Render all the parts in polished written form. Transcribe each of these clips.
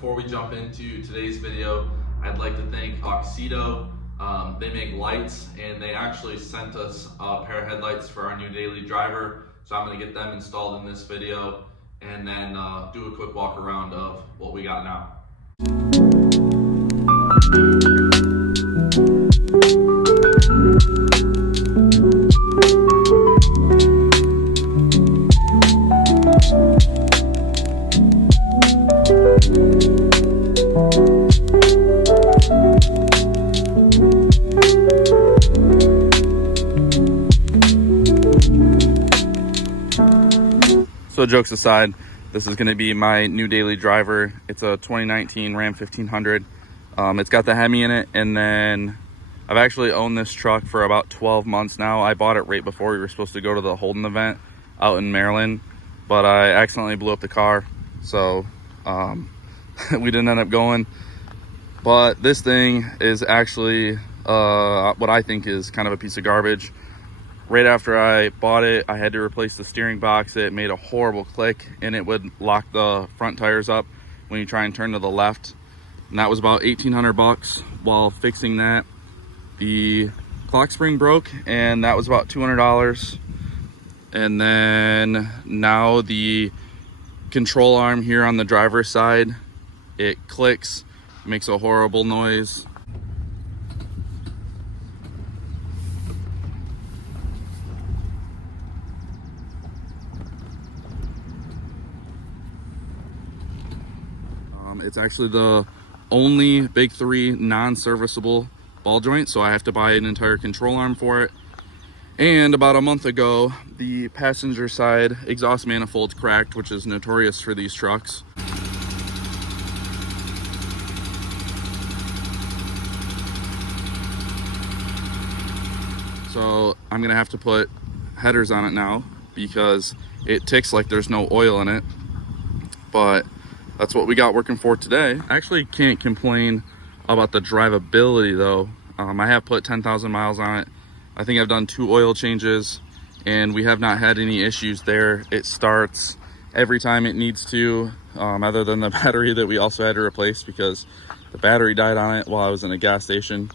before we jump into today's video, I'd like to thank Auxito. They make lights, and they actually sent us a pair of headlights for our new daily driver. So I'm going to get them installed in this video and then do a quick walk around of what we got now. So jokes aside, this is going to be my new daily driver. It's a 2019 Ram 1500. It's got the Hemi in it, and then I've actually owned this truck for about 12 months now. I bought it right before we were supposed to go to the Holden event out in Maryland, but I accidentally blew up the car, so we didn't end up going. But this thing is actually what I think is kind of a piece of garbage. Right after I bought it, I had to replace the steering box. It made a horrible click, and it would lock the front tires up when you try and turn to the left. And that was about 1,800 bucks. While fixing that, the clock spring broke, and that was about $200. And then now the control arm here on the driver's side, it clicks, makes a horrible noise. It's actually the only Big 3 non-serviceable ball joint, so I have to buy an entire control arm for it. And about a month ago, the passenger side exhaust manifold cracked, which is notorious for these trucks. So I'm gonna have to put headers on it now because it ticks like there's no oil in it. But that's what we got working for today. I actually can't complain about the drivability though. I have put 10,000 miles on it. I think I've done 2 oil changes, and we have not had any issues there. It starts every time it needs to, other than the battery that we also had to replace because the battery died on it while I was in a gas station.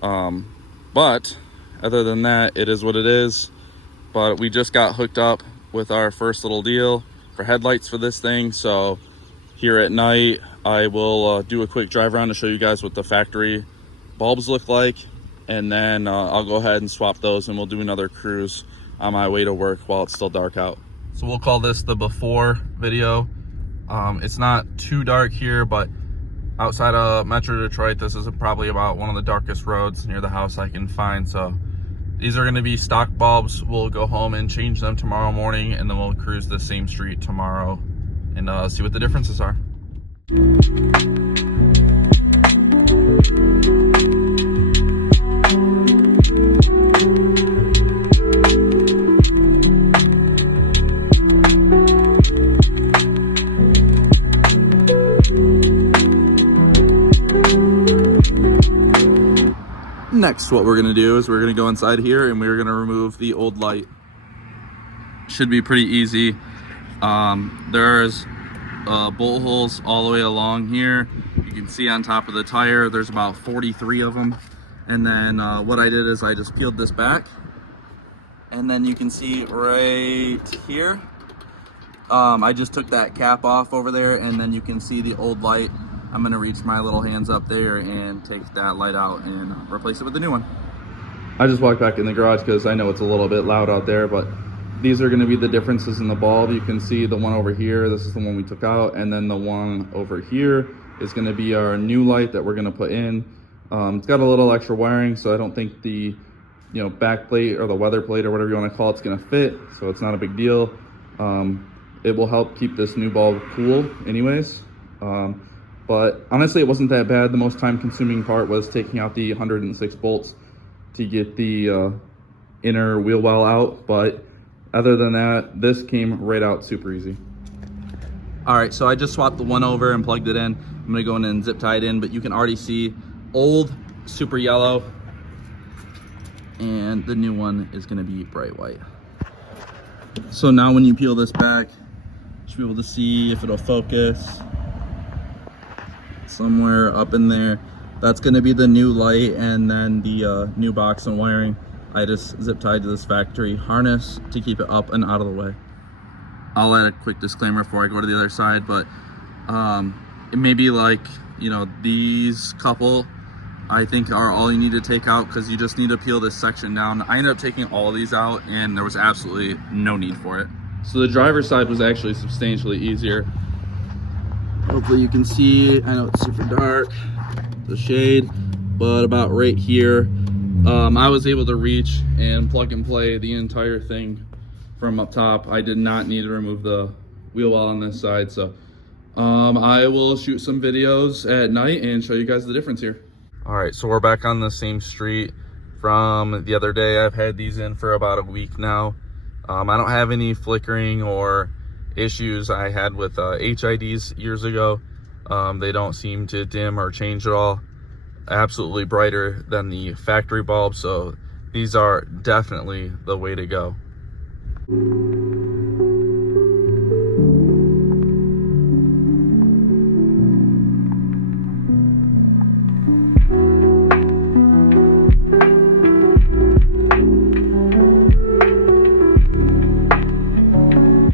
But other than that, it is what it is. But we just got hooked up with our first little deal for headlights for this thing, so here at night I will do a quick drive around to show you guys what the factory bulbs look like, and then I'll go ahead and swap those, and we'll do another cruise on my way to work while it's still dark out. So we'll call this the before video. It's not too dark here, but outside of Metro Detroit, this is probably about one of the darkest roads near the house I can find. So these are going to be stock bulbs. We'll go home and change them tomorrow morning, and then we'll cruise the same street tomorrow and see what the differences are. Next, what we're gonna do is we're gonna go inside here and we're gonna remove the old light. Should be pretty easy. There's bolt holes all the way along here. You can see on top of the tire, there's about 43 of them. And then what I did is I just peeled this back, and then you can see right here, I just took that cap off over there, and then you can see the old light. I'm gonna reach my little hands up there and take that light out and replace it with the new one. I just walked back in the garage because I know it's a little bit loud out there, but these are gonna be the differences in the bulb. You can see the one over here, this is the one we took out, and then the one over here is gonna be our new light that we're gonna put in. It's got a little extra wiring, so I don't think the back plate or the weather plate or whatever you wanna call it's gonna fit, so it's not a big deal. It will help keep this new bulb cool anyways. But honestly, it wasn't that bad. The most time consuming part was taking out the 106 bolts to get the inner wheel well out. But other than that, this came right out super easy. All right, so I just swapped the one over and plugged it in. I'm gonna go in and zip tie it in, but you can already see old, super yellow, and the new one is gonna be bright white. So now when you peel this back, you should be able to see if it'll focus. somewhere up in there. That's going to be the new light, and then the new box and wiring I just zip tied to this factory harness to keep it up and out of the way. I'll add a quick disclaimer before I go to the other side, but it may be like, you know, these couple I think are all you need to take out, because you just need to peel this section down. I ended up taking all of these out and there was absolutely no need for it. So the driver's side was actually substantially easier. Hopefully you can see, I know it's super dark, the shade, but about right here, I was able to reach and plug and play the entire thing from up top. I did not need to remove the wheel well on this side, so I will shoot some videos at night and show you guys the difference here. All right, so we're back on the same street from the other day. I've had these in for about a week now. I don't have any flickering or issues I had with HIDs years ago. They don't seem to dim or change at all. Absolutely brighter than the factory bulb, so these are definitely the way to go.